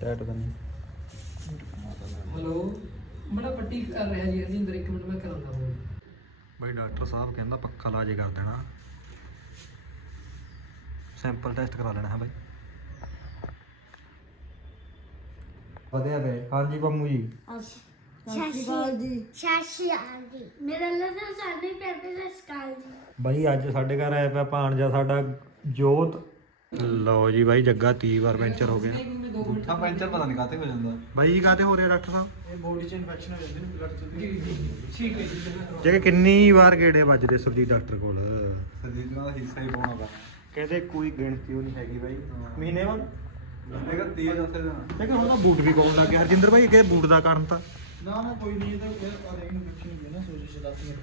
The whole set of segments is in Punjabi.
ਟੈਟ ਤਾਂ ਨਹੀਂ। ਹੈਲੋ ਬੜਾ ਪੱਟੀ ਕਰ ਰਿਹਾ ਜੀ ਹਰਜਿੰਦਰ ਇੱਕ ਮਿੰਟ ਮੈਂ ਕਰਾਂਗਾ। ਹੁਣ ਬਈ ਡਾਕਟਰ ਸਾਹਿਬ ਕਹਿੰਦਾ ਪੱਖਾ ਲਾ ਜੇ ਕਰ ਦੇਣਾ। ਸੈਂਪਲ ਟੈਸਟ ਕਰਾ ਲੈਣਾ ਹੈ ਬਾਈ। ਵਧੀਆ ਬੇ ਹਾਂਜੀ ਪੰਮੂ ਜੀ। ਸ਼ਾਸ਼ੀ ਸ਼ਾਸ਼ੀ ਆਂਦੀ ਮੇਰਾ ਲੱਗਾ ਸਾਡੇ ਪੈਪੇ ਦਾ ਸਕਾਲ ਜੀ। ਬਾਈ ਅੱਜ ਸਾਡੇ ਘਰ ਆਇਆ ਪਿਆ ਭਾਣਜਾ ਸਾਡਾ ਜੋਤ। ਲਓ ਜੀ ਬਾਈ ਜੱਗਾ 30 ਵਾਰ ਪੈਂਚਰ ਹੋ ਗਿਆ। ਗੁੱਠਾ ਪੈਂਚਰ ਪਤਾ ਨਹੀਂ ਕਾਤੇ ਹੋ ਜਾਂਦਾ। ਬਾਈ ਕਾਤੇ ਹੋ ਰਿਹਾ ਡਾਕਟਰ ਸਾਹਿਬ? ਇਹ ਬੋਡੀ ਚ ਇਨਫੈਕਸ਼ਨ ਹੋ ਜਾਂਦੀ ਨੇ ਬਲੱਡ ਚ ਠੀਕ ਹੈ ਜੀ ਜੇ ਕਿੰਨੀ ਵਾਰ ਗੇੜੇ ਵੱਜਦੇ ਸੁਰਜੀਤ ਡਾਕਟਰ ਕੋਲ? ਸਰੀਰ ਦਾ ਹਿੱਸਾ ਹੀ ਪਾਉਣਾ ਪੈਣਾ। ਕਹਿੰਦੇ ਕੋਈ ਗਿਣਤੀ ਨਹੀਂ ਹੈਗੀ ਬਾਈ। ਮਹੀਨੇ ਬਾਅਦ? ਬੰਦੇ ਦਾ ਤੇਜ਼ ਅਸਰ ਨਾ ਲੇਕਿਨ ਹੁਣ ਤਾਂ ਬੂਟ ਵੀ ਪਾਉਣ ਲੱਗ ਗਿਆ। ਹਰਜਿੰਦਰ ਭਾਈ ਇਹ ਬੂਟ ਦਾ ਕਾਰਨ ਤਾਂ। ਨਾ ਨਾ ਕੋਈ ਨਹੀਂ ਇਹ ਤਾਂ ਆ ਦੇਖ ਇਨਫੈਕਸ਼ਨ ਹੋ ਗਿਆ ਨਾ ਸੋਜੀ 10 ਮਿੰਟ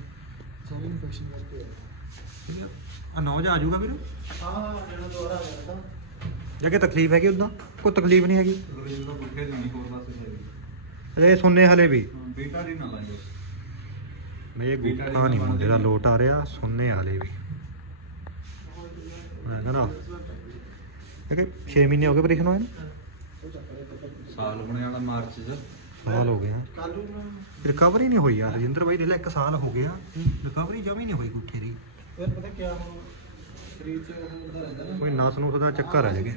ਸਾਰੀ ਇਨਫੈਕਸ਼ਨ ਕਰਕੇ ਆ ਨੌ ਜਾ ਆ ਜਾਊਗਾ ਵੀਰ। ਹਾਂ ਜਿਹੜਾ ਦੁਆਰਾ ਆ ਗਿਆ ਤਾਂ ਜੇ ਕਿ ਤਕਲੀਫ ਹੈਗੀ ਉਦਾਂ? ਕੋਈ ਤਕਲੀਫ ਨਹੀਂ ਹੈਗੀ? ਰੋਜ਼ ਦਾ ਗੁੱਠੇ ਦੀ ਨਹੀਂ ਹੋਰ ਬਸ ਇਹ ਸੁਣਨੇ ਹਲੇ ਵੀ। ਬੇਟਾ ਦੀ ਨਾ ਲਾਇਓ। ਮੇਰੇ ਗੁੱਠਾ ਨਹੀਂ ਮੁੰਡੇ ਦਾ ਲੋਟ ਆ ਰਿਹਾ ਸੁਣਨੇ ਹਲੇ ਵੀ। ਮੈਂ ਕਹਿੰਦਾ ਕਿ 6 ਮਹੀਨੇ ਹੋ ਗਏ ਆਪਰੇਸ਼ਨ ਹੋਏ ਨੂੰ? ਸਾਲ ਹੋਣੇ ਵਾਲਾ ਮਾਰਚ ਚ। ਸਾਲ ਹੋ ਗਏ ਕੱਲੂ ਰਿਕਵਰੀ ਨਹੀਂ ਹੋਈ ਯਾਰ ਰਜਿੰਦਰ ਭਾਈ ਦੇ ਲੈ ਇੱਕ ਸਾਲ ਹੋ ਗਿਆ। ਰਿਕਵਰੀ ਜਮੀ ਨਹੀਂ ਹੋਈ ਗੁੱਠੇ ਦੀ। ਫਿਰ ਪਤਾ ਕੀ ਹੁਣ ਸਰੀਰ ਚ ਉਹ ਹੁੰਦਾ ਰਹਿੰਦਾ ਨਾ। ਕੋਈ ਨਸ ਨੂੰ ਦਾ ਚੱਕਰ ਆ ਜਗੇ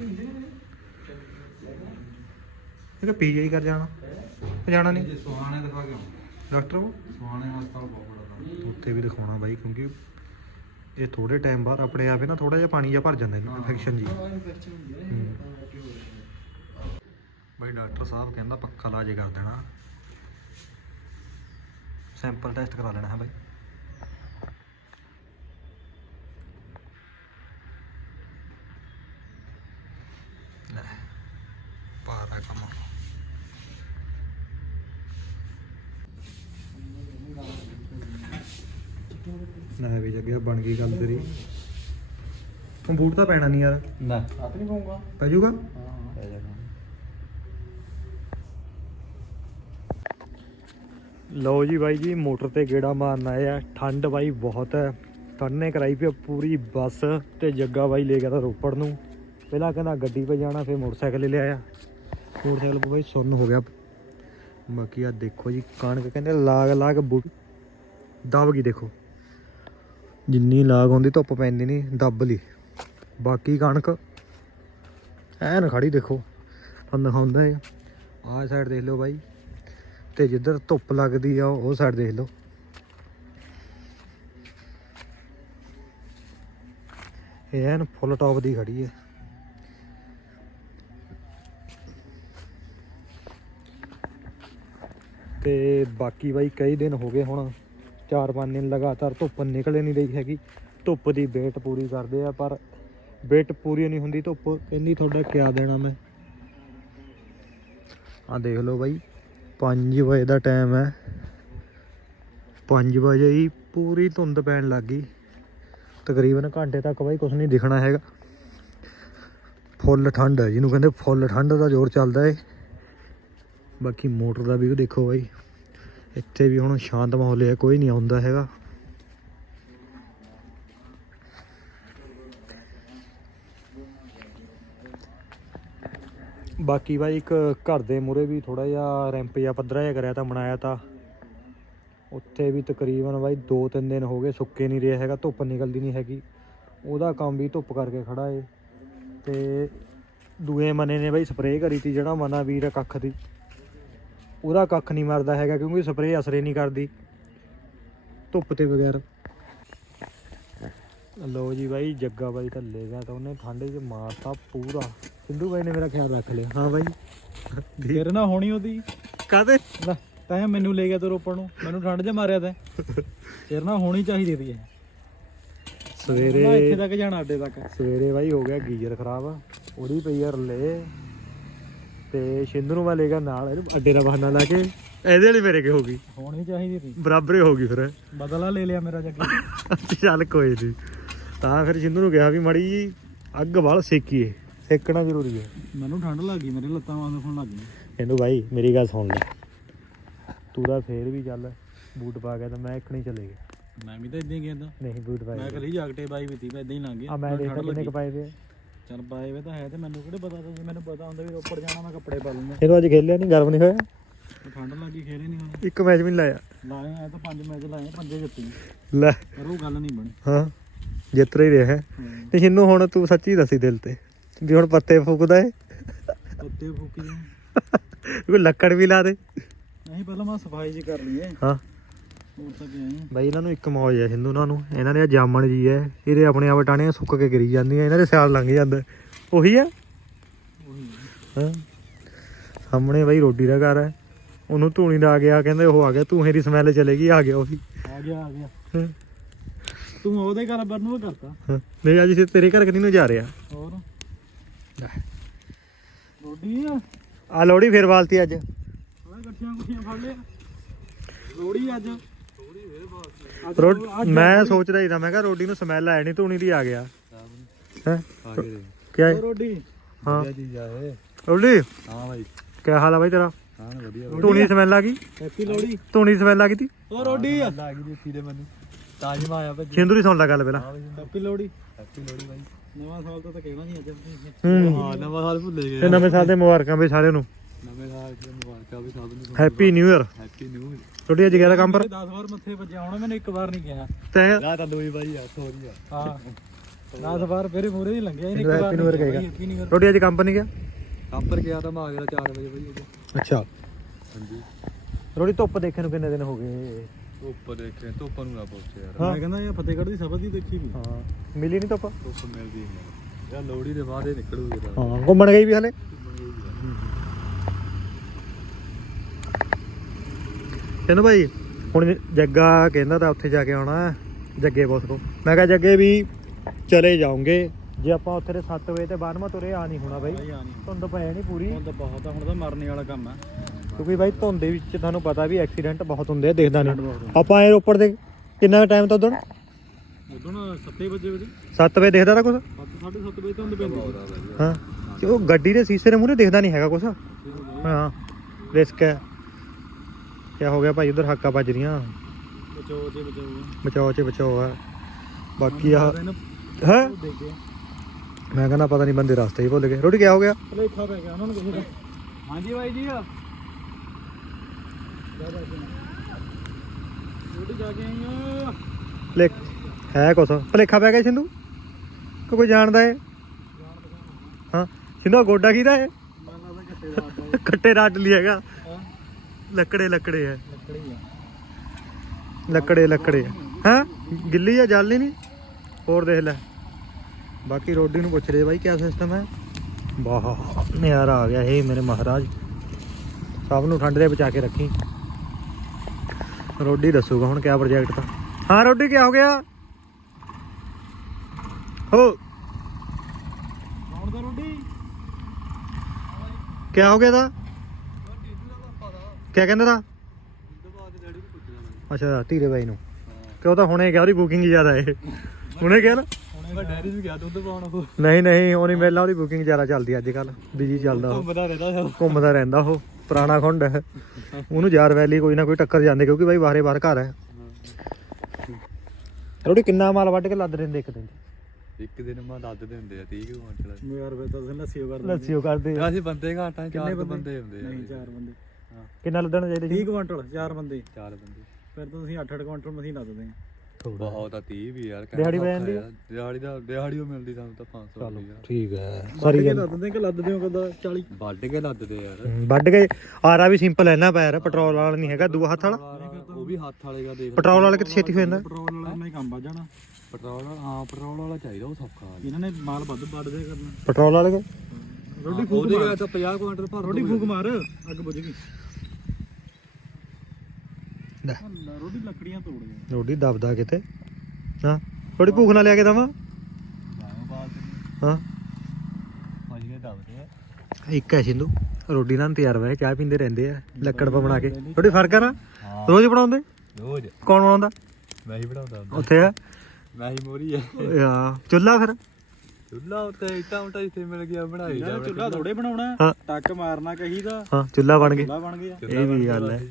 ਇਹ ਕਿ ਪੀਜੀ ਕਰ ਜਾਣਾ। ਉਹ ਜਾਣਾ ਨਹੀਂ। ਜੇ ਸੁਹਾਣੇ ਦਿਖਾ ਕੇ ਆਉਂ ਡਾਕਟਰ ਕੋਲ ਸੁਹਾਣੇ ਹਸਪਤਾਲ ਬਹੁਤ ਬੜਾ ਤਾਂ ਉੱਥੇ ਵੀ ਦਿਖਾਉਣਾ ਬਾਈ ਕਿਉਂਕਿ ਇਹ ਥੋੜੇ ਟਾਈਮ ਬਾਅਦ ਆਪਣੇ ਆਪ ਹੀ ਨਾ ਥੋੜਾ ਜਿਹਾ ਪਾਣੀ ਜਿਹਾ ਭਰ ਜਾਂਦਾ ਇਹਨੂੰ ਇਨਫੈਕਸ਼ਨ ਜੀ। ਹਾਂ ਇਨਫੈਕਸ਼ਨ ਹੁੰਦੀ ਹੈ ਹੂੰ। ਨਾ ਤਾਂ ਕਰਕੇ ਹੋ ਜਾਂਦਾ। ਬਾਈ ਡਾਕਟਰ ਸਾਹਿਬ ਕਹਿੰਦਾ ਪੱਖਾ ਲਾ ਜੇ ਕਰ ਦੇਣਾ। ਸੈਂਪਲ ਟੈਸਟ ਕਰਾ ਲੈਣਾ ਹੈ ਬਾਈ। ਪਾਰਾ ਕੰਮ। ਲੈ ਵੀ ਜੱਗਿਆ ਬਣ ਗਈ ਗੱਲ ਤੇਰੀ। ਬੂਟ ਤਾਂ ਪੈਣਾ ਨਹੀਂ ਯਾਰ। ਨਾ। ਆਪ ਨਹੀਂ ਪਾਉਂਗਾ। ਪੈ ਜਾਊਗਾ? ਲਓ ਜੀ ਬਾਈ ਜੀ ਮੋਟਰ ਤੇ ਗੇੜਾ ਮਾਰਨ ਆਏ ਆ। ਠੰਡ ਬਾਈ ਬਹੁਤ ਹੈ। ਠੰਡ ਨੇ ਕਰਾਈ ਪਈ ਆ ਪੂਰੀ ਬੱਸ ਤੇ ਜੱਗਾ ਬਾਈ ਲੈ ਗਿਆ ਤਾਂ ਰੋਪੜ ਨੂੰ। ਪਹਿਲਾਂ ਕਹਿੰਦਾ ਗੱਡੀ 'ਤੇ ਜਾਣਾ, ਫਿਰ ਮੋਟਰਸਾਈਕਲ ਲੈ ਆਇਆ। ਮੋਟਰਸਾਈਕਲ ਬਾਈ ਸੁੰਨ ਹੋ ਗਿਆ। ਬਾਕੀ ਆ ਦੇਖੋ ਜੀ, ਕਣਕ ਕਹਿੰਦੇ ਲਾਗ ਲਾਗ ਬੁ- ਦਬ ਗਈ ਦੇਖੋ। ਜਿੰਨੀ ਲਾਗ ਹੁੰਦੀ ਧੁੱਪ ਪੈਂਦੀ ਨਹੀਂ ਦੱਬ ਲਈ। ਬਾਕੀ ਕਣਕ ਐਨ ਖੜੀ ਦੇਖੋ ਤੁਹਾਨੂੰ ਦਿਖਾਉਂਦਾ ਹੈ। ਆਹ ਸਾਈਡ ਦੇਖ ਲਓ ਬਾਈ। ਤੇ ਜਿੱਧਰ ਧੁੱਪ ਲੱਗਦੀ ਆ, ਉਹ ਸਾਈਡ ਦੇਖ ਲਓ। ਇਹ ਐਨ ਫੁੱਲ ਟੌਪ ਦੀ ਖੜੀ ਹੈ। ਤੇ ਬਾਕੀ ਬਾਈ ਕਈ ਦਿਨ ਹੋ ਗਏ ਹੁਣ 4-5 ਦਿਨ ਲਗਾਤਾਰ ਧੁੱਪ ਨਿਕਲੇ ਨਹੀਂ ਰਹੀ ਹੈਗੀ। ਧੁੱਪ ਦੀ ਵੇਟ ਪੂਰੀ ਕਰਦੇ ਆ, ਪਰ ਵੇਟ ਪੂਰੀ ਨਹੀਂ ਹੁੰਦੀ ਧੁੱਪ। ਕਹਿੰਦੀ ਤੁਹਾਡਾ ਕਿਆ ਦੇਣਾ ਮੈਂ? ਆ ਦੇਖ ਲਓ ਬਾਈ 5 ਵਜੇ ਦਾ ਟਾਈਮ ਹੈ। 5 ਵਜੇ ਹੀ ਪੂਰੀ ਧੁੰਦ ਪੈਣ ਲੱਗ ਗਈ। ਤਕਰੀਬਨ ਘੰਟੇ ਤੱਕ ਬਾਈ ਕੁਝ ਨਹੀਂ ਦਿਖਣਾ ਹੈਗਾ। ਫੁੱਲ ਠੰਡ ਹੈ, ਜਿਹਨੂੰ ਕਹਿੰਦੇ ਫੁੱਲ ਠੰਡ ਦਾ ਜ਼ੋਰ ਚੱਲਦਾ ਏ। ਬਾਕੀ ਮੋਟਰ ਦਾ ਵੀ ਦੇਖੋ ਬਾਈ। ਇੱਥੇ ਵੀ ਹੁਣ ਸ਼ਾਂਤ ਮਾਹੌਲ ਹੈ, ਕੋਈ ਨਹੀਂ ਆਉਂਦਾ ਹੈਗਾ। ਬਾਕੀ ਬਾਈ ਇੱਕ ਘਰ ਦੇ ਮੂਰੇ ਵੀ ਥੋੜਾ ਜਿਹਾ ਰੈਂਪ ਜਿਹਾ ਪੱਧਰਾ ਜਿਹਾ ਕਰਿਆ ਤਾਂ ਬਣਾਇਆ ਤਾਂ। ਉੱਥੇ ਵੀ ਤਕਰੀਬਨ ਬਾਈ 2-3 ਦਿਨ ਹੋ ਗਏ ਸੁੱਕੇ ਨਹੀਂ ਰਿਹਾ ਹੈਗਾ, ਧੁੱਪ ਨਿਕਲਦੀ ਨਹੀਂ ਹੈਗੀ। ਉਹਦਾ ਕੰਮ ਵੀ ਧੁੱਪ ਕਰਕੇ ਖੜਾ ਏ। ਤੇ ਦੂਏ ਮਨੇ ਨੇ ਬਾਈ ਸਪਰੇਅ ਕਰੀ ਤੀ, ਜਿਹੜਾ ਮਨਾ ਵੀਰ ਆ ਕੱਖ ਦੀ। ਉਹਦਾ ਕੱਖ ਨਹੀਂ ਮਰਦਾ ਹੈਗਾ ਕਿਉਂਕਿ ਸਪਰੇਅ ਅਸਰੇ ਨਹੀਂ ਕਰਦੀ। ਧੁੱਪ ਤੇ ਬਗੈਰ। ਲੋ ਜੀ ਬਾਈ ਜੱਗਾ ਬਾਈ ਤਾਂ ਲੈ ਗਿਆ ਤਾਂ ਉਹਨੇ ਠੰਡੇ 'ਚ ਮਾਰਤਾ ਪੂਰਾ। ਸਿੰਧੂ ਬਾਈ ਨੇ ਮੇਰਾ ਖਿਆਲ ਰੱਖ ਲਿਆ। ਹਾਂ ਬਾਈ। ਫਿਰ ਨਾ ਹੋਣੀ ਉਹਦੀ। ਕਾਦੇ ਤਾਂ ਮੈਨੂੰ ਲੈ ਗਿਆ ਤੇ ਰੋਪੜ ਨੂੰ। ਮੈਨੂੰ ਠੰਡ 'ਚ ਮਾਰਿਆ ਤੈਂ। ਫਿਰ ਨਾ ਹੋਣੀ ਚਾਹੀਦੀ ਇਹ। ਮੈਂ ਇੱਥੇ ਸਵੇਰੇ ਤੱਕ ਜਾਣਾ ਅੱਡੇ ਤੱਕ। ਸਵੇਰੇ ਬਾਈ ਹੋ ਗਿਆ ਗੀਜ਼ਰ ਖਰਾਬ। ਉਹਦੀ ਪਈ ਯਾਰ ਲੈ ਤੇ ਸਿੰਧੂ ਨੂੰ ਮੈਂ ਲੈ ਗਿਆ ਨਾਲ ਇਹਨੂੰ ਅੱਡੇ ਦਾ ਬਹਾਨਾ ਲਾ ਕੇ। ਇਹਦੇ ਵਾਲੀ ਮੇਰੇ ਕੇ ਹੋ ਗਈ। ਹੋਣੀ ਚਾਹੀਦੀ ਤੀ ਬਰਾਬਰ ਹੀ ਹੋ ਗਈ ਫਿਰ। ਬਦਲਾ ਲੈ ਲਿਆ ਮੇਰਾ ਜੱਗੀ ਚੱਲ ਕੋਈ ਨਹੀਂ ਤਾਂ ਫਿਰ ਸਿੰਧੂ ਨੂੰ ਕਿਹਾ ਵੀ ਮੜੀ ਜੀ ਅੱਗ ਵਾਲ ਸੇਕੀਏ। ਸੇਕਣਾ ਜ਼ਰੂਰੀ ਹੈ। ਮੈਨੂੰ ਠੰਡ ਲੱਗ ਗਈ ਮੇਰੇ ਲੱਤਾਂ ਵਾਂਗ ਦੁਖਣ ਲੱਗ ਗਈਆਂ। ਸਿੰਧੂ ਭਾਈ ਮੇਰੀ ਗੱਲ ਸੁਣ ਲੈ। ਤੂੰ ਤਾਂ ਫੇਰ ਵੀ ਚੱਲ ਬੂਟ ਪਾ ਕੇ ਤਾਂ ਮੈਂ ਇੱਕ ਨਹੀਂ ਚਲੇ ਗਿਆ। ਮੈਂ ਵੀ ਤਾਂ ਇਦਾਂ ਹੀ ਗਿਆ ਤਾਂ ਨਹੀਂ ਬੂਟ ਮੈਂ ਪਾਏ ਕੱਲੀ ਜਾਕਟੇ ਪਾਈ ਵੀ ਤੀ ਮੈਂ ਇਦਾਂ ਹੀ ਲੰਘ ਗਿਆ। ਆ ਮੈਂ ਠੰਡ ਕਿੰਨੇ ਲੱਗੀ। ਕ ਪਾਏ ਵੇ ਚੱਲ ਪਾਏ ਵੇ ਤਾਂ ਹੈ ਤੇ ਮੈਨੂੰ ਕਿਹੜੇ ਪਤਾ ਜੇ ਮੈਨੂੰ ਪਤਾ ਹੁੰਦਾ ਵੀ ਰੋਪੜ ਜਾਣਾ ਮੈਂ ਕੱਪੜੇ ਪਾ ਲੂੰਗਾ ਇਹਨੂੰ ਅੱਜ ਖੇਲਿਆ ਨਹੀਂ ਗਰਮ ਨਹੀਂ ਹੋਇਆ? ਠੰਡ ਲੱਗੀ ਖੇਰੇ ਨਹੀਂ ਹੋਣੀ। ਇੱਕ ਮੈਚ ਵੀ ਨਹੀਂ ਲਾਇਆ। ਲਾਏ ਆ ਤਾਂ ਪੰਜ ਮੈਚ ਲਾਏ ਪੰਜੇ ਜਿੱਤੇ। ਲੈ। ਪਰ ਉਹ ਗੱਲ ਨਹੀਂ ਬਣੀ। ਹਾਂ ਜਿੱਤ ਰਹੀ ਰਿਹਾ ਹੈ। ਤੇ ਇਹਨੂੰ ਹੁਣ ਤੂੰ ਸੱਚੀ ਦੱਸੀ ਦਿਲ ਤੇ ਵੀ ਹੁਣ ਪੱਤੇ ਫੂਕਦਾ ਏ। ਪੱਤੇ ਫੂਕੀ ਜਾਣ। ਕੋਈ ਲੱਕੜ ਵੀ ਲਾ ਦੇ। ਨਹੀਂ ਪਹਿਲਾਂ ਮੈਂ ਸਫ਼ਾਈ ਜੀ ਕਰ ਲਈਏ। ਹਾਂ। ਹੋਰ ਤਾਂ ਕੀ ਆਈ ਬਾਈ ਇਹਨਾਂ ਨੂੰ ਇੱਕ ਮੌਜ ਹੈ ਹਿੰਦੂ ਉਹਨਾਂ ਨੂੰ। ਇਹਨਾਂ ਦੇ ਜਾਮਣ ਜੀ ਹੈ ਇਹਦੇ ਆਪਣੇ ਆਪ ਟਾਣੀਆਂ ਸੁੱਕ ਕੇ ਗਿਰੀ ਜਾਂਦੀਆਂ ਇਹਨਾਂ ਦੇ ਸਿਆਲ ਲੰਘ ਜਾਂਦਾ। ਉਹੀ ਆ? ਹਾਂ? ਸਾਹਮਣੇ ਬਾਈ ਰੋਟੀ ਦਾ ਘਰ ਹੈ। ਉਹਨੂੰ ਧੂਣੀ ਦਾ ਆ ਗਿਆ ਕਹਿੰਦੇ ਉਹ ਆ ਗਿਆ ਧੂਹੇ ਦੀ ਸਮੈਲ ਚਲੇਗੀ ਆ ਗਿਆ ਉਹੀ ਆ ਗਿਆ ਆ ਗਿਆ। ਤੂੰ ਉਹਦੇ ਘਰ ਬਰ ਨੂੰ ਕਰਤਾ। ਨਹੀਂ ਅੱਜ ਤੇਰੇ ਘਰ ਕਿੰਨੀ ਨੂੰ ਜਾ ਰਿਹਾ। ਹੋਰ? ਰੋਡੀ ਆ? ਆ ਲੋੜੀ ਫੇਰ ਵਾਲਤੀ ਅੱਜ। ਫੜ ਲਿਆ। ਲੋੜੀ ਅੱਜ। ਰੋਡ ਮੈਂ ਸੋਚਦਾ ਹੀ ਤਾਂ ਮੈਂ ਕਿਹਾ ਰੋਟੀ ਨੂੰ ਸਮੈਲ ਆਇਆ ਨਹੀਂ ਧੂਣੀ ਦੀ ਆ ਗਿਆ। ਹੈ? ਕੀ ਹੈ? ਰੋਡੀ ਹਾਂ। ਚੀਜ਼ ਆ ਇਹ ਰੋਡੀ ਹਾਂ ਬਾਈ। ਕੀ ਹਾਲ ਆ ਬਾਈ ਤੇਰਾ? ਹਾਂ ਵਧੀਆ। ਧੂਣੀ ਸਮੈਲ ਆ ਗਈ? ਹੈਪੀ ਲੋੜੀ ਧੂਣੀ ਸਮੈਲ ਆ ਗਈ ਤੀ? ਉਹ ਰੋਡੀ ਆ ਲੱਗ ਗਈ ਉੱਠੀ ਦੇ ਮੈਨੂੰ। ਤਾਜ ਮਾ ਆਇਆ ਭੱਜ ਸਿੰਧੂ ਦੀ ਸੁਣ ਲੈ ਗੱਲ ਪਹਿਲਾਂ। ਹੈਪੀ ਲੋੜੀ ਹੈਪੀ ਲੋੜੀ ਬਾਈ। ਨਵਾਂ ਸਾਲ ਤਾਂ ਤਾਂ ਕਹਿਣਾ ਨਹੀਂ ਅੱਜ। ਹੂੰ। ਹਾਂ ਨਵਾਂ ਸਾਲ ਭੁੱਲੇ ਗਏ। ਤੇ ਨਵੇਂ ਸਾਲ ਦੇ ਮੁਬਾਰਕਾਂ ਬਈ ਸਾਰਿਆਂ ਨੂੰ। ਨਵੇਂ ਸਾਲ ਦੀ ਮੁਬਾਰਕਾਂ ਵੀ ਸਭ ਨੂੰ happy new year happy new ਛੋਟੀ ਅੱਜ ਗਿਆ ਦਾ ਕੰਮ ਪਰ? 10 ਵਾਰ ਮੱਥੇ ਵੱਜਿਆ ਹੋਣਾ ਮੈਨੂੰ ਇੱਕ ਵਾਰ ਨਹੀਂ ਕਿਹਾ। ਤੈਂ ਲਾ ਤਾਂ ਲੋਈ ਬਾਈ ਆ ਸੋਰੀ ਆ। ਹਾਂ। 10 ਵਾਰ ਫੇਰੇ ਮੂਰੇ ਹੀ ਲੰਘਿਆ ਇਹਨੇ ਇੱਕ Happy ਵਾਰ New Year ਨਹੀਂ ਕਹੇਗਾ। ਹੈਪੀ ਨਿਊ ਇਅਰ ਰੋਟੀ ਅੱਜ ਕੰਮ ਪਰ ਨਹੀਂ ਗਿਆ ਕੰਪਰ ਗਿਆ ਤਾਂ ਮੈਂ ਆ ਗਿਆ 4 ਵਜੇ ਬਾਈ ਅੱਛਾ। ਹਾਂਜੀ। ਰੋਟੀ ਧੁੱਪ ਦੇਖਣ ਨੂੰ ਕਿੰਨੇ ਦਿਨ ਹੋ ਗਏ? ਧੁੱਪ ਦੇਖੇ ਧੁੱਪ ਨੂੰ ਨਾ ਪਹੁੰਚੇ ਯਾਰ। ਹਾਂ। ਮੈਂ ਕਹਿੰਦਾ ਇਹ ਫਤਿਹਗੜ੍ਹ ਦੀ ਸਬਜ਼ ਦੀ ਦੇਖੀ ਵੀ ਹਾਂ। ਮਿਲੀ ਨਹੀਂ ਧੁੱਪ? ਧੁੱਪ ਮਿਲਦੀ ਨਹੀਂ। ਯਾਰ ਲੋਹੜੀ ਦੇ ਬਾਅਦ ਇਹ ਨਿਕਲੂਗੀ ਹਾਂ ਘੁੰਮਣ ਗਈ ਵੀ ਹਲੇ? ਕਹਿੰਦਾ ਭਾਈ ਹੁਣ ਜੱਗਾ ਕਹਿੰਦਾ ਤਾਂ ਉੱਥੇ ਜਾ ਕੇ ਆਉਣਾ ਜੱਗੇ ਬੋਸ ਕੋ ਮੈਂ ਕਿਹਾ ਜੱਗੇ ਵੀ ਚਲੇ ਜਾਉਂਗੇ। ਜੇ ਆਪਾਂ ਉੱਥੇ ਦੇ 7 ਵਜੇ ਤੇ ਬਾਅਦ ਮਾ ਤੁਰੇ ਆ ਨਹੀਂ ਹੋਣਾ ਬਾਈ ਧੁੰਦ ਪੈ ਨਹੀਂ ਪੂਰੀ। ਤਾਂ ਬਹੁਤ ਆ ਹੁਣ ਤਾਂ ਮਰਨੇ ਵਾਲਾ ਕੰਮ ਆ। ਕਿਉਂਕਿ ਬਾਈ ਧੁੰਦ ਦੇ ਵਿੱਚ ਤੁਹਾਨੂੰ ਪਤਾ ਵੀ ਐਕਸੀਡੈਂਟ ਬਹੁਤ ਹੁੰਦੇ ਆ ਦੇਖਦਾ ਨਹੀਂ। ਆਪਾਂ ਐ ਰੋਪੜ ਦੇ ਕਿੰਨਾ ਟਾਈਮ ਤੋਂ ਉਦੋਂ ਉਦੋਂ 7 ਵਜੇ ਵਜੇ। 7 ਵਜੇ ਦੇਖਦਾ ਤਾਂ ਕੁਝ 7 7:30 ਵਜੇ ਤੋਂ ਪੈਂਦੀ ਹਾਂ। ਉਹ ਗੱਡੀ ਦੇ ਸੀਸੇ ਦੇ ਮੂਹਰੇ ਦਿਖਦਾ ਨਹੀਂ ਹੈਗਾ ਕੁਝ ਹਾਂ। ਰਿਸਕ ਹੈ। ਕੀ ਹੋ ਗਿਆ ਭਾਈ? ਉਧਰ ਹੱਕਾ ਵੱਜ ਰਹੀਆਂ। ਬਚੋ ਜੇ ਬਚੋ ਬਚਾਓ ਚ ਬਚਾਓ ਆ। ਬਾਕੀ ਆ ਹੈ? ਮੈਂ ਕਹਿੰਦਾ ਪਤਾ ਨਹੀਂ ਬੰਦੇ ਰਸਤੇ ਹੀ ਭੁੱਲ ਗਏ। ਰੋਟੀ ਕਿਆ ਹੋ ਗਿਆ? ਭਲੇਖਾ ਪੈ ਗਿਆ ਉਹਨਾਂ ਨੂੰ ਕਿਸੇ ਦਾ। ਹਾਂਜੀ ਬਾਈ ਜੀ। ਆ ਰੋਟੀ ਜਾ ਕੇ ਆਈ ਆ ਲੈ ਹੈ ਕੁਛ? ਭਲੇਖਾ ਪੈ ਗਿਆ ਸਿੰਧੂ? ਕੋਈ ਜਾਣਦਾ ਏ? ਹਾਂ। ਸਿੰਧੂ ਗੋਡਾ ਕਿਹਦਾ ਏ? ਕੱਟੇ ਰੱਟ ਲਈ ਹੈਗਾ। ਲੱਕੜੇ ਲੱਕੜੇ ਹੈ। ਲੱਕੜੀ ਆ ਲੱਕੜੇ ਲੱਕੜੇ ਹਾਂ। ਗਿੱਲੀ ਆ ਜਲ ਨਹੀਂ ਹੋਰ ਦੇਖ ਲੈ। ਬਾਕੀ ਰੋਡੀ ਨੂੰ ਪੁੱਛ ਰਹੇ ਬਾਈ ਕਿਆ ਸਿਸਟਮ ਹੈ? ਵਾਹ ਨਿਆਰਾ ਆ ਗਿਆ ਇਹ ਮੇਰੇ ਮਹਾਰਾਜ। ਸਭ ਨੂੰ ਠੰਡ ਦੇ ਬਚਾ ਕੇ ਰੱਖੀ। ਰੋਡੀ ਦੱਸੂਗਾ ਹੁਣ ਕਿਆ ਪ੍ਰੋਜੈਕਟ ਤਾਂ ਹਾਂ ਰੋਡੀ ਕਿਆ ਹੋ ਗਿਆ? ਹੋ। ਕੌਣ ਦਾ ਕਿਆ ਹੋ ਗਿਆ ਦਾ? ਕਿਆ ਕਹਿੰਦਾ ਦਾ ਅੱਛਾ ਧੀਰੇ ਬਾਈ ਨੂੰ। ਕਿ ਉਹ ਤਾਂ ਹੁਣੇ ਗਿਆ ਉਹਦੀ ਬੁਕਿੰਗ ਜ਼ਿਆਦਾ ਏ ਹੁਣੇ ਗਿਆ ਨਾ? ਮੈਂ ਡੈਰੀ ਵੀ ਗਿਆ ਦੁੱਧ ਪਾਉਣ ਉਹ ਨਹੀਂ ਨਹੀਂ ਉਹ ਨਹੀਂ ਮੇਲਾ ਉਹਦੀ ਬੁਕਿੰਗ ਜ਼ਿਆਦਾ ਚੱਲਦੀ ਅੱਜ ਕੱਲ ਬਿਜ਼ੀ ਚੱਲਦਾ ਉਹ। ਘੁੰਮਦਾ ਰਹਿੰਦਾ ਘੁੰਮਦਾ ਰਹਿੰਦਾ ਉਹ। ਪੁਰਾਣਾ ਖੁੰਡ ਹੈ। ਉਹਨੂੰ ਯਾਰ ਵੈਲੀ ਕੋਈ ਨਾ ਕੋਈ ਟੱਕਰ ਜਾਂਦੇ ਕਿਉਂਕਿ ਬਾਈ ਬਾਹਰੇ ਬਾਹਰ ਘਰ ਹੈ। ਰੋੜੀ ਕਿੰਨਾ ਮਾਲ ਵੱਢ ਕੇ ਲੱਦ ਦਿੰਦੇ ਇੱਕ ਦਿਨ? ਇੱਕ ਦਿਨ ਮੈਂ ਲੱਦ ਦਿੰਦੇ ਆ 30 ਕੁਇੰਟਲ ਯਾਰ ਵੇ ਤਾਂ ਲੱਸੀ ਕਰ ਲੱਸੀਓ ਕਰਦੇ ਆ। ਅਸੀਂ ਬੰਦੇ ਘਾਟਾਂ ਚਾਰ ਬੰਦੇ? ਬੰਦੇ ਹੁੰਦੇ ਆ। ਨਹੀਂ, ਚਾਰ ਬੰਦੇ। ਕਿੰਨਾ ਲੱਦਣਾ ਚਾਹੀਦਾ 30 ਜੀ ਕੁਇੰਟਲ ਚਾਰ ਬੰਦੇ। ਚਾਰ ਬੰਦੇ। ਫਿਰ ਤਾਂ ਤੁਸੀਂ 8-8 ਕੁਇੰਟਲ ਮਸੀਂ ਲੱਦਦੇ ਆ। ਬਹੁਤ ਆ 30 ਵੀ ਯਾਰ ਦਿਹਾੜੀ ਪੈ ਜਾਂਦੀ ਆ? ਦਿਹਾੜੀ ਦਾ ਦਿਹਾੜੀ ਉਹ ਮਿਲਦੀ ਸਾਨੂੰ ਤਾਂ 500 ਚਲੋ ਰੁਪਏ ਠੀਕ ਹੈ। ਸਾਰੀ ਗੱਲ ਲੱਦਦੇ ਕਿ ਲੱਦਦੇ ਹੋ ਕਦਾ 40 ਵੱਢ ਕੇ ਲੱਦਦੇ ਯਾਰ। ਹਮ, ਵੱਢ ਕੇ ਆਰਾ ਵੀ ਸਿੰਪਲ ਹੈ ਨਾ ਪੈਰ ਪੈਟਰੋਲ ਵਾਲਾ ਨਹੀਂ ਹੈਗਾ ਦੂਆ ਹੱਥ ਵਾਲਾ? ਉਹ ਵੀ ਹੱਥ ਵਾਲੇ ਦਾ ਦੇਖ ਪੈਟਰੋਲ ਵਾਲਾ ਕਿਤੇ ਛੇਤੀ ਹੋ ਜਾਂਦਾ? ਪੈਟਰੋਲ ਵਾਲਾ ਨਾਲ ਹੀ ਕੰਮ ਵੱਜ ਜਾਣਾ। ਪੈਟਰੋਲ ਹਾਂ ਪੈਟਰੋਲ ਵਾਲਾ ਚਾਹੀਦਾ ਉਹ ਸੌਖਾ ਇਹਨਾਂ ਨੇ ਮਾਲ ਵੱਧ ਵੱਢ ਦੇ ਕਰਨਾ। ਪੈਟਰੋਲ ਵਾਲੇ ਕੇ ਰੋਟੀ ਫੂਕ ਮਾਰ। ਤਾਂ 50 ਕੁਇੰਟਲ ਭਰ ਰੋਟੀ ਫੂਕ ਮਾਰ ਅੱਗ ਬੁਝ ਗਈ। ਲੈ। ਰੋਟੀ ਲੱਕੜੀਆਂ ਤੋੜ ਗਿਆ ਰੋਡੀ ਦਬਦਾ ਕਿਤੇ। ਹਾਂ ਥੋੜੀ ਭੂਖ ਨਾ ਲਿਆ ਕੇ ਦਵਾਂ? ਹਾਂ। ਮਜੀਏ ਦਬਦੇ ਆ। ਇੱਕ ਹੈ ਸਿੰਧੂ ਰੋਡੀ ਨਾਲ ਤਜਰਬਾ ਹੈ ਚਾਹ ਪੀਂਦੇ ਰਹਿੰਦੇ ਆ ਲੱਕੜ ਪਾ ਬਣਾ ਕੇ। ਥੋੜੀ ਫ਼ਰਕ ਆ ਨਾ। ਰੋਜ਼ ਬਣਾਉਂਦੇ? ਰੋਜ਼। ਕੌਣ ਬਣਾਉਂਦਾ? ਮੈਂ ਹੀ ਬਣਾਉਂਦਾ ਉੱਥੇ ਆ? ਮੈਂ ਹੀ ਮੋਰੀ ਆ। ਹਾਂ। ਚੁੱਲਾ ਫਿਰ? ਚੁੱਲਾ ਉੱਤੇ ਇੱਟਾਂ ਉਟਾ ਜਿੱਥੇ ਮਿਲ ਗਿਆ ਬਣਾਈ ਜਾ ਚੁੱਲਾ ਥੋੜੇ ਬਣਾਉਣਾ। ਹਾਂ। ਟੱਕ ਮਾਰਨਾ ਕਹੀਦਾ। ਹਾਂ ਚੁੱਲਾ ਬਣ ਗਿਆ। ਚੁੱਲਾ ਬਣ ਗਿਆ। ਇਹ ਵੀ ਗੱਲ ਹੈ।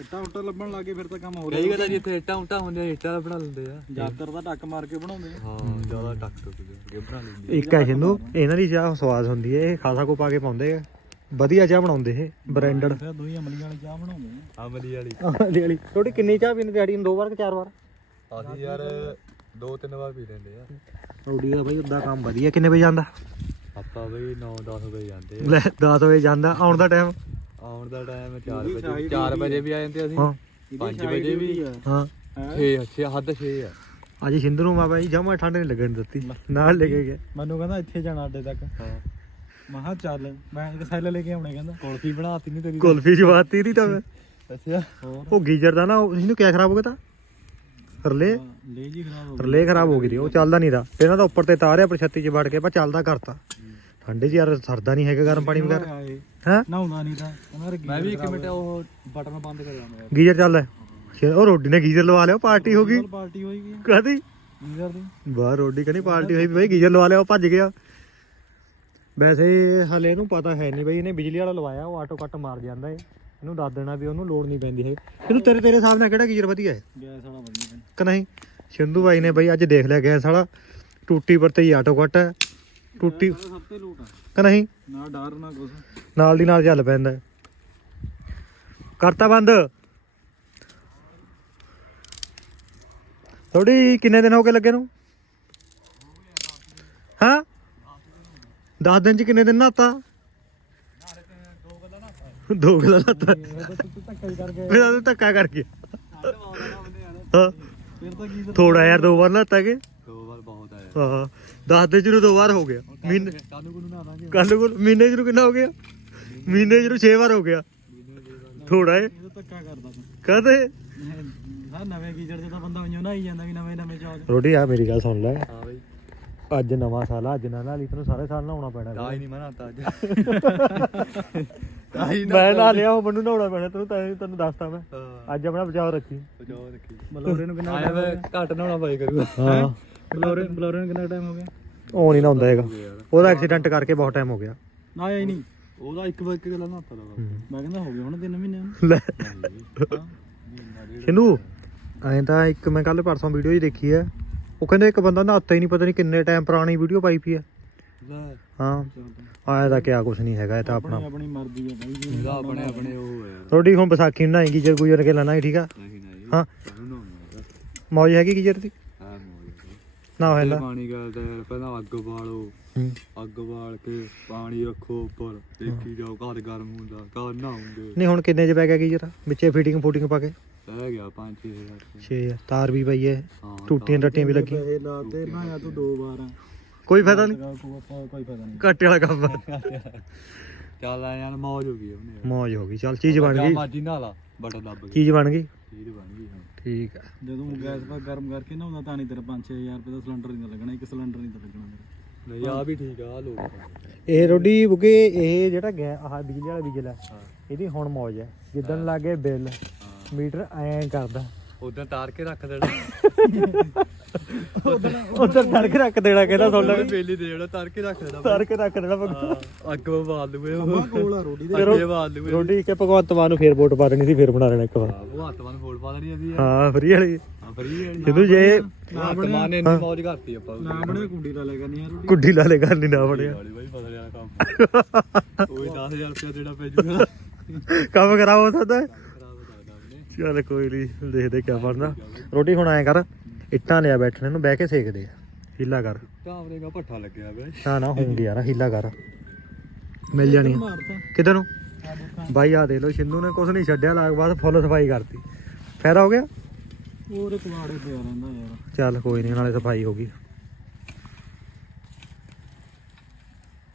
ਇੱਟਾਂ ਉੱਟਾਂ ਲੱਭਣ ਲੱਗੇ ਫਿਰ ਤਾਂ ਕੰਮ ਹੋ ਕਈ ਗੱਲ ਜਿੱਥੇ ਇੱਟਾਂ ਉੱਟਾਂ ਹੁੰਦੀਆਂ ਇੱਟਾਂ ਦਾ ਬਣਾ ਲੈਂਦੇ ਆ। ਜ਼ਿਆਦਾਤਰ ਤਾਂ ਟੱਕ ਮਾਰ ਕੇ ਬਣਾਉਂਦੇ ਆ। ਹਾਂ ਜ਼ਿਆਦਾ ਟੱਕ ਟੁੱਕ ਕੇ ਬਣਾ ਲੈਂਦੇ ਇੱਕ ਹੈ ਸਿੰਧੂ ਇਹਨਾਂ ਦੀ ਚਾਹ ਸਵਾਦ ਹੁੰਦੀ ਹੈ ਇਹ ਖਾਸਾ ਕੋ ਪਾ ਕੇ ਪਾਉਂਦੇ ਆ। ਵਧੀਆ ਚਾਹ ਬਣਾਉਂਦੇ ਇਹ ਬ੍ਰਾਂਡਡ। ਫਿਰ ਦੋਈ ਅਮਲੀਆਂ ਵਾਲੀ ਚਾਹ ਬਣਾਉਂਦੇ ਆ। ਅਮਲੀ ਵਾਲੀ। ਆਲੀ ਵਾਲੀ। ਥੋੜੀ ਕਿੰਨੀ ਚਾਹ ਪੀਂਦੇ ਦਿਹਾੜੀ ਨੂੰ ਦੋ ਵਾਰ ਕਿ ਚਾਰ ਵਾਰ? ਅਸੀਂ ਯਾਰ ਦੋ ਤਿੰਨ ਵਾਰ ਪੀ ਲੈਂਦੇ ਆ। ਰੋਡੀ ਦਾ ਬਾਈ ਉਦਾਂ ਕੰਮ ਵਧੀਆ ਕਿੰਨੇ ਵਜੇ ਜਾਂਦਾ? ਆਪਾਂ ਬਈ 9 10 ਵਜੇ ਜਾਂਦੇ ਆ। ਲੈ 10 ਵਜੇ ਜਾਂਦਾ ਆਉਣ ਦਾ ਟਾਈਮ ਆਉਣ ਦਾ ਟਾਈਮ 4 ਵਜੇ 4 ਵਜੇ ਵੀ ਆ ਜਾਂਦੇ ਅਸੀਂ। ਹਾਂ। 5 ਵਜੇ ਵੀ। ਹਾਂ। 6 6 ਹੱਦ 6 ਆ। ਅੱਜ ਸਿੰਧੂ ਨੂੰ ਬਾਈ ਜਮਾ ਠੰਡ ਨਹੀਂ ਲੱਗਣ ਦਿੱਤੀ। ਨਾਲ ਲੈ ਕੇ ਗਿਆ। ਮੈਨੂੰ ਕਹਿੰਦਾ ਇੱਥੇ ਜਾਣਾ ਅੱਡੇ ਤੱਕ। ਹਾਂ। ਮਹਾ ਚੱਲ ਮੈਂ ਇੱਕ ਸੈੱਲ ਲੈ ਕੇ ਆਉਣੇ ਕਹਿੰਦਾ। ਕੁਲਫੀ ਬਣਾਤੀ ਨਹੀਂ ਤੇਰੀ ਕੁਲਫੀ ਜਵਾਤੀ ਦੀ ਤਾਂ ਮੈਂ। ਅੱਛਾ। ਹੋਰ? ਉਹ ਗੀਜਰ ਦਾ ਨਾ ਉਹ- ਇਹਨੂੰ ਕਿਆ ਖਰਾਬ ਹੋ ਗਿਆ ਤਾਂ? ਰਲੇ? ਲੈ ਜੀ ਖਰਾਬ ਹੋ ਰਲੇ ਖਰਾਬ ਹੋ ਗਈ ਤੀ, ਉਹ ਚੱਲਦਾ ਨਹੀਂ ਦਾ ਇਹਨਾਂ ਦਾ ਉੱਪਰ ਤੇ ਤਾਰਿਆ ਪਰ ਛੱਤੀ ਚ ਵੜ ਕੇ ਪਰ ਚੱਲਦਾ ਕਰਤਾ। ਠੰਡੇ ਚ ਯਾਰ ਸਰਦਾ ਨਹੀਂ ਹੈਗਾ ਗਰਮ ਪਾਣੀ ਵਗੈਰਾ। ਹਾਂ? ਨਹਾਉਂਦਾ ਨਹੀਂ ਤਾਂ ਉਹਨਾਂ ਦੇ ਮੈਂ ਵੀ ਇੱਕ ਮਿੰਟ ਉਹ ਬਟਨ ਬੰਦ ਕਰ ਜਾਣਾ ਗੀਜਰ ਚੱਲਦਾ ਹੈ। ਸ਼ੇ- ਉਹ ਰੋਡੀ ਨੇ ਗੀਜਰ ਲਵਾ ਲਿਆ ਪਾਰਟੀ ਹੋ ਗਈ। ਪਾਰਟੀ ਹੋਈ ਗਈ ਕਾਦੀ ਦੀ। ਬਾਹਰ ਰੋਡੀ ਕਹਿੰਦੀ ਪਾਰਟੀ ਹੋਈ ਵੀ ਬਾਈ ਗੀਜਰ ਲਵਾ ਲਿਆ ਉਹ ਭੱਜ ਗਿਆ। ਵੈਸੇ ਹਲੇ ਇਹਨੂੰ ਪਤਾ ਹੈ ਨਹੀਂ ਬਈ ਇਹਨੇ ਬਿਜਲੀ ਵਾਲਾ ਲਵਾਇਆ ਉਹ ਆਟੋ ਕੱਟ ਮਾਰ ਜਾਂਦਾ ਏ। ਇਹਨੂੰ ਦੱਸ ਦੇਣਾ ਵੀ ਉਹਨੂੰ ਲੋੜ ਨਹੀਂ ਪੈਂਦੀ ਹੈ। ਇਹਨੂੰ ਤੇਰੇ ਤੇਰੇ ਹਿਸਾਬ ਨਾਲ ਕਿਹੜਾ ਗੀਜਰ ਵਧੀਆ ਹੈ? ਗੈਸ ਵਾਲਾ ਵਧੀਆ ਕਿ ਨਹੀਂ? ਸਿੰਧੂ ਬਾਈ ਨੇ ਬਈ ਅੱਜ ਦੇਖ ਲਿਆ ਗੈਸ ਵਾਲਾ। ਟੂਟੀ ਪਰ ਤੇ ਹੀ ਆਟੋ ਕੱਟ। ਹੈ ਟੂਟੀ। ਸਭ ਤੇ ਲੋਟ ਆ। ਕਿ ਨਹੀਂ? ਨਾ ਡਰ ਨਾ ਕੁਛ। ਨਾਲ ਦੀ ਨਾਲ ਚੱਲ ਪੈਂਦਾ। ਹੈ। ਕਰਤਾ ਬੰਦ। ਥੋੜੀ ਕਿੰਨੇ ਦਿਨ ਹੋ ਗਏ ਲੱਗੇ ਨੂੰ? ਹਾਂ? 10 ਦਿਨ ਚ ਕਿੰਨੇ ਦਿਨ ਨਹਾਤਾ? ਦੋ ਗੱਲਾਂ ਨਹਾਤਾ। ਧੱਕਾ ਹੀ ਕਰਕੇ ਫਿਰ ਉਹ ਧੱਕਾ ਕਰ ਗਿਆ ਹਾਂ। ਫਿਰ ਤਾਂ ਕੀ ਥੋੜਾ ਯਾਰ ਦੋ ਵਾਰ ਨਹਾਤਾ ਕੇ ਦੋ ਵਾਰ ਬਹੁਤ ਆਇਆ ਹਾਂ। 10 ਦਿਨ ਚ ਨੂੰ ਦੋ ਵਾਰ ਹੋ ਗਿਆ। ਮਹੀਨੇ ਕੋਲ ਨਾ ਕੱਲ ਕੋਲ ਮਹੀਨੇ ਚ ਨੂੰ ਕਿੰਨਾ ਹੋ ਗਿਆ? ਮਹੀਨੇ ਚ ਨੂੰ 6 ਵਾਰ ਹੋ ਗਿਆ। ਥੋੜਾ ਏ। ਇਹ ਤਾਂ ਧੱਕਾ ਕਰਦਾ ਤੂੰ। ਕਹਦੇ? ਹਾਂ ਨਵੇਂ ਗੀਜਰ ਚ ਤਾਂ ਬੰਦਾ ਉਈਓ ਨਾ ਹੀ ਜਾਂਦਾ ਵੀ ਨਵੇਂ ਨਵੇਂ ਚੌਦ ਰੋਟੀ ਆ ਮੇਰੀ ਗੱਲ ਸੁਣ ਲੈ। ਹਾਂ ਬਈ। ਅੱਜ ਨਵਾਂ ਸਾਲ ਆ ਅੱਜ ਨਾ ਲਈ ਤੈਨੂੰ ਸਾਰੇ ਸਾਲ ਨਹਾਉਣਾ ਪੈਣਾ ਤਾਂ ਹੀ ਨਹੀਂ ਮਨਾਤਾ ਅੱਜ। ਮੈਂ ਨਾ ਲਿਆ ਉਹ ਮੈਨੂੰ ਨਹਾਉਣਾ ਪੈਣਾ ਤੈਨੂੰ ਤਾਂ ਤੈਨੂੰ ਦੱਸਤਾ ਮੈਂ। ਅੱਜ ਆਪਣਾ ਬਚਾਓ ਰੱਖੀ। ਬਚਾਓ ਰੱਖੀ। ਬਲੋਰੇ ਨੂੰ ਕਿੰਨਾ ਆਇਆ ਵੇ ਘੱਟ ਨਹਾਉਣਾ ਪਏ ਕਰੂਗਾ। ਹਾਂ। ਬਲੋਰੇ ਬਲੋਰੇ ਨੂੰ ਕਿੰਨਾ ਟਾਈਮ ਹੋ ਗਿਆ? ਉਹ ਨਹੀਂ ਨਹਾਉਂਦਾ ਹੈਗਾ। ਉਹਦਾ ਐਕਸੀਡੈਂਟ ਕਰਕੇ ਬਹੁਤ ਟਾਈਮ ਹੋ ਗਿਆ। ਨਾ ਆਇਆ ਹੀ ਨਹੀਂ। ਉਹਦਾ ਇੱਕ ਵਾਰ ਇੱਕ ਗੱਲਾਂ ਨਹਾਤਾ ਦਾ ਮੈਂ ਕਹਿੰਦਾ ਹੋ ਗਏ ਹੁਣ 3 ਮਹੀਨੇ। ਲੈ। ਸਿੰਧੂ ਐਂ ਤਾਂ ਇੱਕ ਮੈਂ ਕੱਲ ਪਰਸੋਂ ਵੀਡੀਓ ਹੀ ਦੇਖੀ ਹੈ। ਉਹ ਕਹਿੰਦੇ ਇੱਕ ਬੰਦਾ ਨਹਾਤਾ ਹੀ ਨਹੀਂ ਪਤਾ ਨਹੀਂ ਕਿੰਨੇ ਟਾਈਮ ਪੁਰਾਣੀ ਵੀਡੀਓ ਪਾਈ ਪਈ ਹੈ। ਹਾਂ। ਆਇਆ ਤਾਂ ਕਿਆ ਕੁਛ ਨਹੀਂ ਹੈਗਾ ਇਹ ਤਾਂ ਆਪਣਾ। ਆਪਣੀ ਮਰਜ਼ੀ ਹੈ ਬਾਈ ਜੀ ਇਹਦਾ ਆਪਣੇ ਆਪਣੇ ਉਹ ਹੈ। ਰੋਟੀ ਹੁਣ ਵਿਸਾਖੀ ਨੂੰ ਨਹਾਏਗੀ ਜੇ ਗੁਜਰ ਕੇ ਲੈਣਾ ਠੀਕ ਆ? ਨਹੀਂ ਨਹੀਂ। ਹਾਂ। ਮੌਜ ਹੈਗੀ ਗਿਜਰ ਦੀ ਨਾ ਪਹਿਲਾਂ ਹੋਇਆ ਪਾਣੀ ਗਾਲਦਾ ਯਾਰ ਪਹਿਲਾਂ ਅੱਗ ਬਾਲੋ। ਅੱਗ ਬਾਲ ਕੇ ਪਾਣੀ ਰੱਖੋ ਉੱਪਰ ਦੇਖੀ ਜਾਓ ਘਰ ਗਰਮ ਹੁੰਦਾ ਘਰ ਨਹਾਉਂਗੇ ਨਹੀਂ ਹੁਣ ਕਿੰਨੇ ਚ ਪੈ ਗਿਆ ਗਿਜਰ ਵਿੱਚੇ ਫਿਟਿੰਗ ਫੂਟਿੰਗ ਪਾ ਕੇ। ਰਹਿ ਗਿਆ 5-6000 6 ਤਾਰ ਵੀ ਪਈ ਹੈ ਟੂਟੀਆਂ ਟੱਟੀਆਂ ਵੀ ਲੱਗੀਆਂ। ਪੈਸੇ ਲਾਤੇ ਨਾ ਜਾਂ ਤੂੰ ਦੋ ਵਾਰ। ਆ ਕੋਈ ਫਾਇਦਾ ਨਹੀਂ। ਕੋਈ ਫਾਇਦਾ ਨਹੀਂ। ਘਾਟੇ ਵਾਲਾ ਕੰਮ ਆ। ਚੱਲ ਆ ਯਾਰ ਮੌਜ ਹੋ ਗਈ ਉਹਨੇ ਮੌਜ ਹੋ ਗਈ। ਚੱਲ ਚੀਜ਼ ਬਣ ਗਈ। ਮਾਜੀ ਨਾਲਾ ਬਟਨ ਦੱਬ ਕੇ। ਚੀਜ਼ ਬਣ ਗਈ। ਚੀਜ਼ ਬਣ ਗਈ ਠੀਕ ਆ। ਜਦੋਂ ਗੈਸ ਪਰ ਗਰਮ ਕਰਕੇ ਨਾ ਹੁੰਦਾ ਤਾਂ ਨਹੀਂ ਤੇਰਾ 5-6000 ਰੁਪਏ ਦਾ ਸਿਲੰਡਰ ਨਹੀਂ ਲੱਗਣਾ ਇੱਕ ਸਿਲੰਡਰ ਨਹੀਂ ਤਾਂ ਲੱਗਣਾ ਮੇਰਾ ਨਹੀਂ ਆ ਵੀ ਠੀਕ ਆ ਆਹ ਲੋਕ ਇਹ ਰੋਡੀ ਬੁਗੇ ਇਹ ਜਿਹੜਾ ਗੈ ਆਹ ਬਿਜਲੀ ਵਾਲਾ ਬਿਜਲ ਹੈ। ਇਹਦੀ ਹੁਣ ਮੌਜ ਹੈ ਜਿੱਦਣ ਲੱਗੇ ਬਿੱਲ ਮੀਟਰ ਐਂ ਕਰਦਾ। ਉਦੋਂ ਤਾਰ ਕੇ ਰੱਖ ਦੇਣਾ। ਉਧਰ ਧਰ ਕੇ ਰੱਖ ਦੇਣਾ ਕਹਿੰਦਾ ਸੁਣ ਲੈ ਬੇਲੀ ਦੇ ਜਿਹੜਾ ਤਾਰ ਕੇ ਰੱਖ ਦੇਣਾ ਧਰ ਕੇ ਰੱਖ ਦੇਣਾ ਭਗਤ ਹਾਂ, ਅੱਗ ਬਾਲ ਲੂਏ ਉਹ। ਕੋਲ ਆ ਰੋਟੀ ਦੇ। ਅੱਗੇ ਬਾਲ ਲੂਏ ਰੋਡੀ ਕੇ ਭਗਵੰਤ ਮਾਨ ਨੂੰ ਫੇਰ ਵੋਟ ਪਾ ਦੇਣੀ ਸੀ ਫੇਰ ਬਣਾ ਲੈਣਾ ਇੱਕ ਵਾਰ। ਉਹ ਹੱਥ ਬੰਨ ਫੋੜ ਪਾ ਦੇਣੀ ਅਸੀਂ ਹਾਂ ਫਰੀ ਵਾਲੀ। ਹਾਂ ਫਰੀ ਹੈ ਜਦੋਂ ਜੇ ਹੱਥ ਮਾਨ ਨੇ ਇੰਨੀ ਮੌਜ ਕਰਤੀ ਆਪਾਂ। ਨਾ ਬਣੇ ਕੁੰਡੀ ਲਾ ਲੈ ਕਰਨੀ ਆ ਰੋਟੀ। ਕੁੱਡੀ ਲਾਲੇ ਗੱਲ ਨਹੀਂ ਨਾ ਬੜਿਆ ਵਾਲੀ ਬਾਈ ਪਤਾ ਲਿਆ ਕੰਮ। ਉਹ 10000 ਰੁਪਏ ਦੇਣਾ ਪੈ ਜੂਗਾ। ਕੰਮ ਖਰਾਬ ਹੋ ਸਕਦਾ ਹੈ ਖਰਾਬ ਹੋ ਸਕਦਾ ਆਪਣੇ ਚੱਲ ਕੋਈ ਨਹੀਂ ਦੇਖਦੇ ਕਿਆ ਬਣਦਾ। ਰੋਟੀ ਹੁਣ ਐਂ ਕਰ ਇੱਟਾਂ ਲਿਆ ਬੈਠਣੇ ਨੂੰ ਬਹਿ ਕੇ ਸੇਕਦੇ ਆ। ਹੀਲਾ ਕਰ। ਟਾਵਰੇ ਦਾ ਭੱਠਾ ਲੱਗਿਆ ਵੇ। ਨਾ ਨਾ ਹੋਣਗੇ ਯਾਰ ਹੀਲਾ ਕਰ। ਮਿਲ ਜਾਣੀ ਆ। ਕਿੱਧਰ ਨੂੰ? ਬਾਈ ਆ ਦੇ ਲੋ ਸਿੰਧੂ ਨੇ ਕੁਛ ਨਹੀਂ ਛੱਡਿਆ ਲਾਗ ਬਾਅਦ ਫੁੱਲ ਸਫ਼ਾਈ ਕਰਤੀ। ਫਾਇਦਾ ਹੋ ਗਿਆ? ਉਹਦੇ ਕਵਾੜੇ ਪਿਆ ਰਹਿੰਦਾ ਯਾਰ। ਚੱਲ ਕੋਈ ਨਹੀਂ ਨਾਲੇ ਸਫ਼ਾਈ ਹੋ ਗਈ।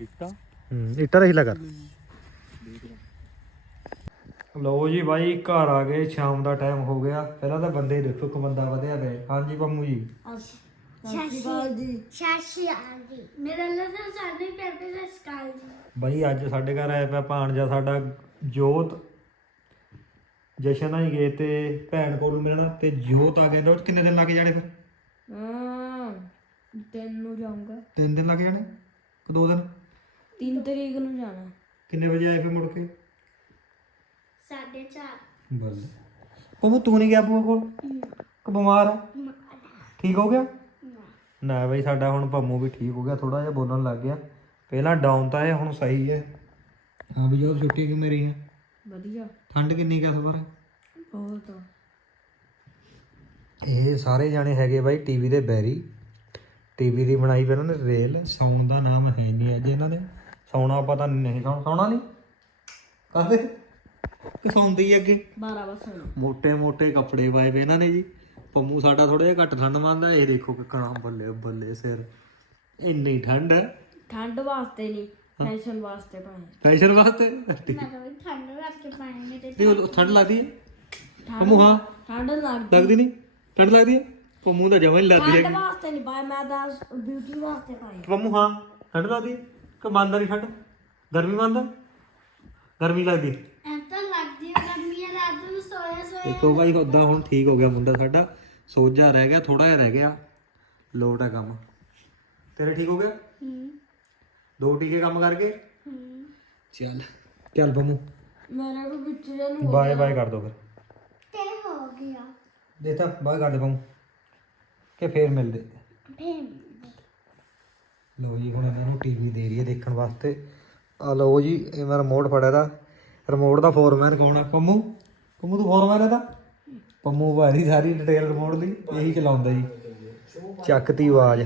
ਇੱਟਾ? ਹੂੰ ਇੱਟਾਂ ਦਾ ਹੀਲਾ ਕਰ। ਲਓ ਜੀ ਬਾਈ ਘਰ ਆ ਗਏ ਸ਼ਾਮ ਦਾ ਟਾਈਮ ਹੋ ਗਿਆ। ਪਹਿਲਾਂ ਤਾਂ ਬੰਦੇ ਦੇਖੋ ਇੱਕ ਬੰਦਾ ਵਧਿਆ ਵੇ ਹਾਂਜੀ ਪੰਮੂ ਜੀ। ਸ਼ਾਸ਼ੀ ਆਂਦੀ ਮੇਰਾ ਲੱਗਾ ਸਾਡੇ ਪੈਪੇ ਦਾ ਸਕਾਲ ਜੀ। ਬਾਈ ਅੱਜ ਸਾਡੇ ਘਰ ਆਇਆ ਪਿਆ ਭਾਣਜਾ ਸਾਡਾ ਜੋਤ। ਜਸ਼ਨ ਆਈ ਗਏ ਤੇ ਭੈਣ ਕੋਲ ਨੂੰ ਮਿਲਣਾ। ਤੇ ਜੋਤ ਆ ਗਿਆ। ਰੋਜ਼ ਕਿੰਨੇ ਦਿਨ ਲੱਗ ਜਾਣੇ ਫਿਰ? ਹਾਂ ਤੈਨੂੰ ਜਾਊਂਗਾ। ਤਿੰਨ ਦਿਨ ਲੱਗ ਜਾਣੇ? ਕਿ ਦੋ ਦਿਨ? 3 ਤਰੀਕ ਨੂੰ ਜਾਣਾ। ਕਿੰਨੇ ਵਜੇ ਆਏ ਫਿਰ ਮੁੜ ਕੇ? ਸਾਢੇ ਚਾਰ। ਬਸ। ਕੋਮੂ ਤੂੰ ਨਹੀਂ ਗਿਆ ਬੂਆ ਕੋਲ? ਕਿ ਬਿਮਾਰ ਆ? ਠੀਕ ਹੋ ਗਿਆ? ਨਾ। ਬਈ ਸਾਡਾ ਹੁਣ ਭੰਮੂ ਵੀ ਠੀਕ ਹੋ ਗਿਆ ਥੋੜਾ ਜਿਹਾ ਬੋਲਣ ਲੱਗ ਗਿਆ। ਪਹਿਲਾਂ ਡਾਊਨ ਤਾਂ ਇਹ ਹੁਣ ਸਹੀ ਹੈ। ਹਾਂ ਵੀ ਜੋ ਛੁੱਟੀ ਕਿਵੇਂ ਰਹੀ ਹੈ? ਵਧੀਆ। ਠੰਡ ਕਿੰਨੀ ਕੁ ਇਸ ਵਾਰ? ਬਹੁਤ। ਇਹ ਸਾਰੇ ਜਾਣੇ ਹੈਗੇ ਬਾਈ ਟੀਵੀ ਦੇ ਬੈਰੀ। ਟੀਵੀ ਦੀ ਬਣਾਈ ਫਿਰ ਉਹਨੇ ਰੇਲ। ਸੌਣ ਦਾ ਨਾਮ ਹੈ ਨਹੀਂ ਅੱਜ ਇਹਨਾਂ ਦੇ। ਸੌਣਾ ਪਤਾ ਨਹੀਂ ਸੌਣਾ ਨਹੀਂ ਕਾਹਦੇ? ਸੌਂਦੀ ਅੱਗੇ। 12 ਵਜੇ ਸੌਣਾ ਮੋٹے ਮੋٹے ਕੱਪੜੇ ਪਾਏ ਵੇ ਇਹਨਾਂ ਨੇ ਜੀ। ਪੰਮੂ ਸਾਡਾ ਥੋੜਾ ਜਿਹਾ ਘੱਟ ਠੰਡ ਮੰਨਦਾ। ਇਹ ਦੇਖੋ ਕਿਕਣਾ ਬੱਲੇ ਬੱਲੇ ਸਿਰ। ਇੰਨੀ ਠੰਡ। ਹੈ ਠੰਡ ਵਾਸਤੇ ਨਹੀਂ ਟੈਨਸ਼ਨ ਵਾਸਤੇ ਪਾਏ। ਟੈਨਸ਼ਨ ਵਾਸਤੇ? ਮੈਂ ਕਿਹਾ ਠੰਡ ਵਾਸਤੇ ਪਾਏ ਨਹੀਂ ਉਹ ਠੰਡ ਲੱਗਦੀ ਹੈ। ਪੰਮੂ ਹਾਂ। ਠੰਡ ਲੱਗਦੀ। ਲੱਗਦੀ ਨਹੀਂ? ਠੰਡ ਲੱਗਦੀ ਹੈ? ਪੰਮੂ ਦਾ ਜਮਾਂ ਹੀ ਲੱਗਦੀ ਠੰਡ ਵਾਸਤੇ ਨਹੀਂ ਪਾਏ ਮੈਂ ਤਾਂ ਬਿਊਟੀ ਵਾਸਤੇ ਪਾਏ। ਪੰਮੂ ਹਾਂ। ਠੰਡ ਲੱਗਦੀ ਹੈ? ਠੰਡ? ਗਰਮੀ ਮੰਨਦਾ? ਗਰਮੀ ਲੱਗਦੀ ਦੇਖੋ ਭਾਈ ਉਦਾਂ ਹੁਣ ਠੀਕ ਹੋ ਗਿਆ ਮੁੰਡਾ ਸਾਡਾ। ਸੋਜਾ ਰਹਿ ਗਿਆ ਥੋੜਾ ਜਿਹਾ ਰਹਿ ਗਿਆ। ਲੋਟ ਹੈ ਕੰਮ। ਤੇਰੇ ਠੀਕ ਹੋ ਗਿਆ? ਦੋ ਟੀਕੇ ਕੰਮ ਕਰਕੇ? ਚੱਲ ਚੱਲ ਬੰਮੂ। ਮੇਰੇ ਵੀ ਵਿੱਚ ਜੇ ਨੂੰ ਬਾਏ ਬਾਏ ਕਰ ਦੋ ਫਿਰ। ਤੇ ਹੋ ਗਿਆ। ਦੇਤਾ ਬਾਏ ਕਰ ਦੇ ਬੰਮੂ। ਕਿ ਫੇਰ ਮਿਲਦੇ। ਫੇਰ ਲੋ ਜੀ ਹੁਣ ਇਹਨਾਂ ਨੂੰ ਟੀਵੀ ਦੇ ਰਹੀ ਹੈ ਦੇਖਣ ਵਾਸਤੇ। ਆ ਲਓ ਜੀ ਇਹ ਮੈਂ ਰਿਮੋਟ ਫੜਿਆ ਦਾ। ਰਿਮੋਟ ਦਾ ਫੋਰਮੈਨ ਕੌਣ ਆ? ਪੰਮੂ ਪੰਮੂ, ਤੂੰ ਫੋਰਮੈਨ ਇਹਦਾ। ਪੰਮੂ ਭਾਰੀ ਸਾਰੀ ਡਿਟੇਲ ਰਿਮੋਟ ਦੀ, ਇਹੀ ਚਲਾਉਂਦਾ ਜੀ। ਚੱਕਤੀ ਆਵਾਜ਼।